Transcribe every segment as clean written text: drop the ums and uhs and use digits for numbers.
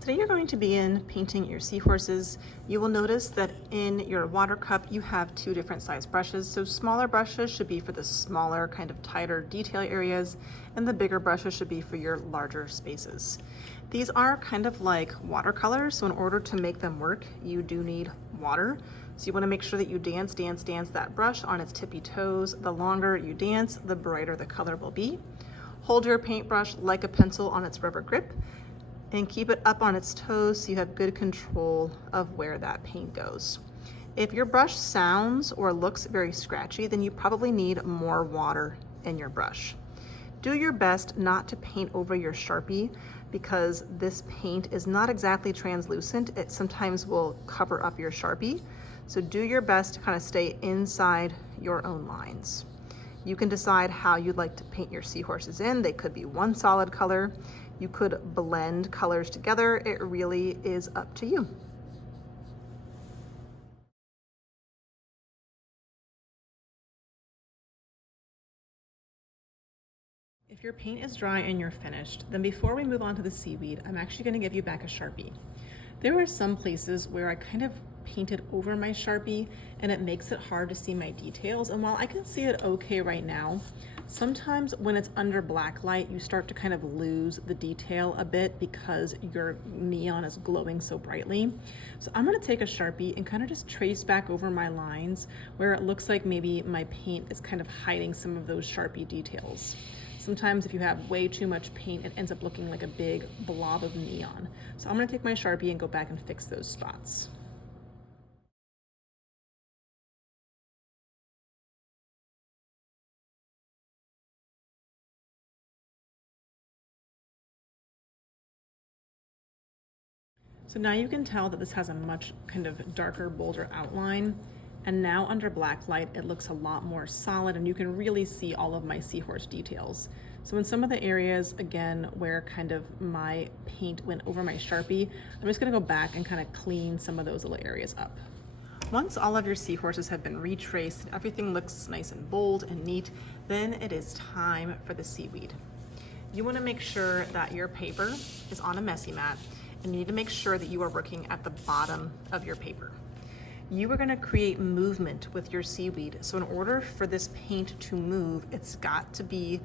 Today you're going to begin painting your seahorses. You will notice that in your water cup you have two different size brushes. So smaller brushes should be for the smaller, kind of tighter detail areas, and the bigger brushes should be for your larger spaces. These are kind of like watercolors, so in order to make them work, you do need water. So you want to make sure that you dance that brush on its tippy toes. The longer you dance, the brighter the color will be. Hold your paintbrush like a pencil on its rubber grip, and keep it up on its toes so you have good control of where that paint goes. If your brush sounds or looks very scratchy, then you probably need more water in your brush. Do your best not to paint over your Sharpie because this paint is not exactly translucent. It sometimes will cover up your Sharpie. So do your best to kind of stay inside your own lines. You can decide how you'd like to paint your seahorses in. They could be one solid color. You could blend colors together. It really is up to you. If your paint is dry and you're finished, then before we move on to the seaweed, I'm actually going to give you back a Sharpie. There are some places where I kind of painted over my Sharpie and it makes it hard to see my details. And while I can see it okay right now, sometimes when it's under black light, you start to kind of lose the detail a bit because your neon is glowing so brightly. So I'm gonna take a Sharpie and kind of just trace back over my lines where it looks like maybe my paint is kind of hiding some of those Sharpie details. Sometimes if you have way too much paint, it ends up looking like a big blob of neon. So I'm gonna take my Sharpie and go back and fix those spots. So now you can tell that this has a much kind of darker, bolder outline. And now under black light, it looks a lot more solid and you can really see all of my seahorse details. So in some of the areas, again, where kind of my paint went over my Sharpie, I'm just gonna go back and kind of clean some of those little areas up. Once all of your seahorses have been retraced, everything looks nice and bold and neat, then it is time for the seaweed. You wanna make sure that your paper is on a messy mat, and you need to make sure that you are working at the bottom of your paper. You are gonna create movement with your seaweed. So in order for this paint to move, it's got to be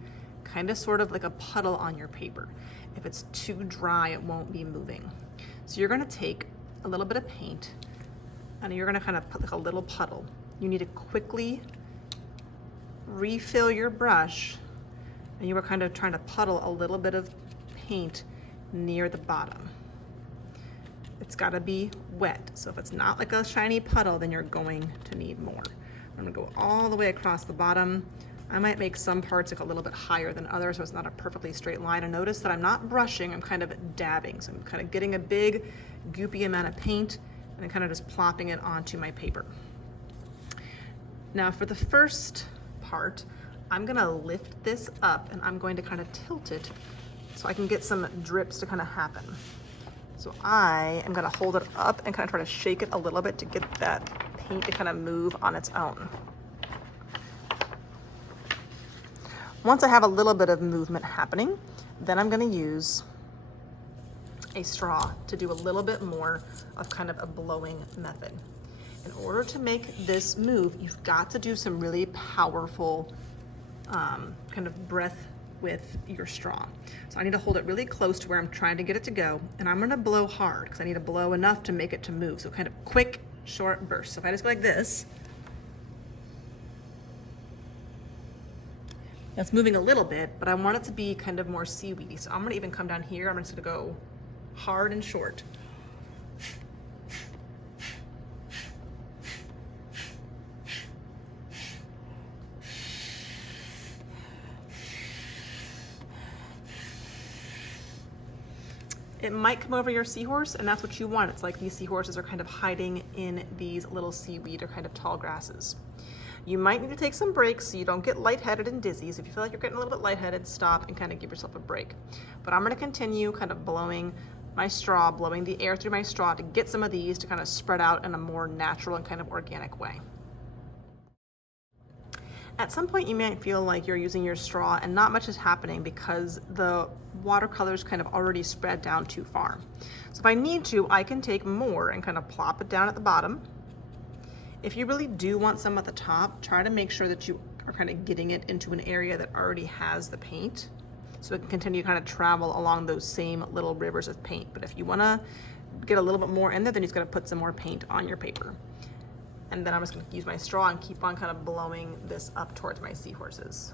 kind of sort of like a puddle on your paper. If it's too dry, it won't be moving. So you're gonna take a little bit of paint and you're gonna kind of put like a little puddle. You need to quickly refill your brush, and you are kind of trying to puddle a little bit of paint near the bottom. It's gotta be wet. So if it's not like a shiny puddle, then you're going to need more. I'm gonna go all the way across the bottom. I might make some parts like a little bit higher than others so it's not a perfectly straight line. And notice that I'm not brushing, I'm kind of dabbing. So I'm kind of getting a big goopy amount of paint and I'm kind of just plopping it onto my paper. Now for the first part, I'm gonna lift this up and I'm going to kind of tilt it so I can get some drips to kind of happen. So I am gonna hold it up and kind of try to shake it a little bit to get that paint to kind of move on its own. Once I have a little bit of movement happening, then I'm gonna use a straw to do a little bit more of kind of a blowing method. In order to make this move, you've got to do some really powerful kind of breath with your straw. So I need to hold it really close to where I'm trying to get it to go, and I'm gonna blow hard because I need to blow enough to make it to move. So kind of quick, short bursts. So if I just go like this, that's moving a little bit, but I want it to be kind of more seaweedy. So I'm gonna even come down here, I'm just gonna go hard and short. It might come over your seahorse, and that's what you want. It's like these seahorses are kind of hiding in these little seaweed or kind of tall grasses. You might need to take some breaks so you don't get lightheaded and dizzy. So if you feel like you're getting a little bit lightheaded, stop and kind of give yourself a break. But I'm gonna continue kind of blowing my straw, blowing the air through my straw to get some of these to kind of spread out in a more natural and kind of organic way. At some point you might feel like you're using your straw and not much is happening because the watercolor's kind of already spread down too far. So if I need to, I can take more and kind of plop it down at the bottom. If you really do want some at the top, try to make sure that you are kind of getting it into an area that already has the paint, so it can continue to kind of travel along those same little rivers of paint. But if you want to get a little bit more in there, then you just got to put some more paint on your paper. And then I'm just going to use my straw and keep on kind of blowing this up towards my seahorses.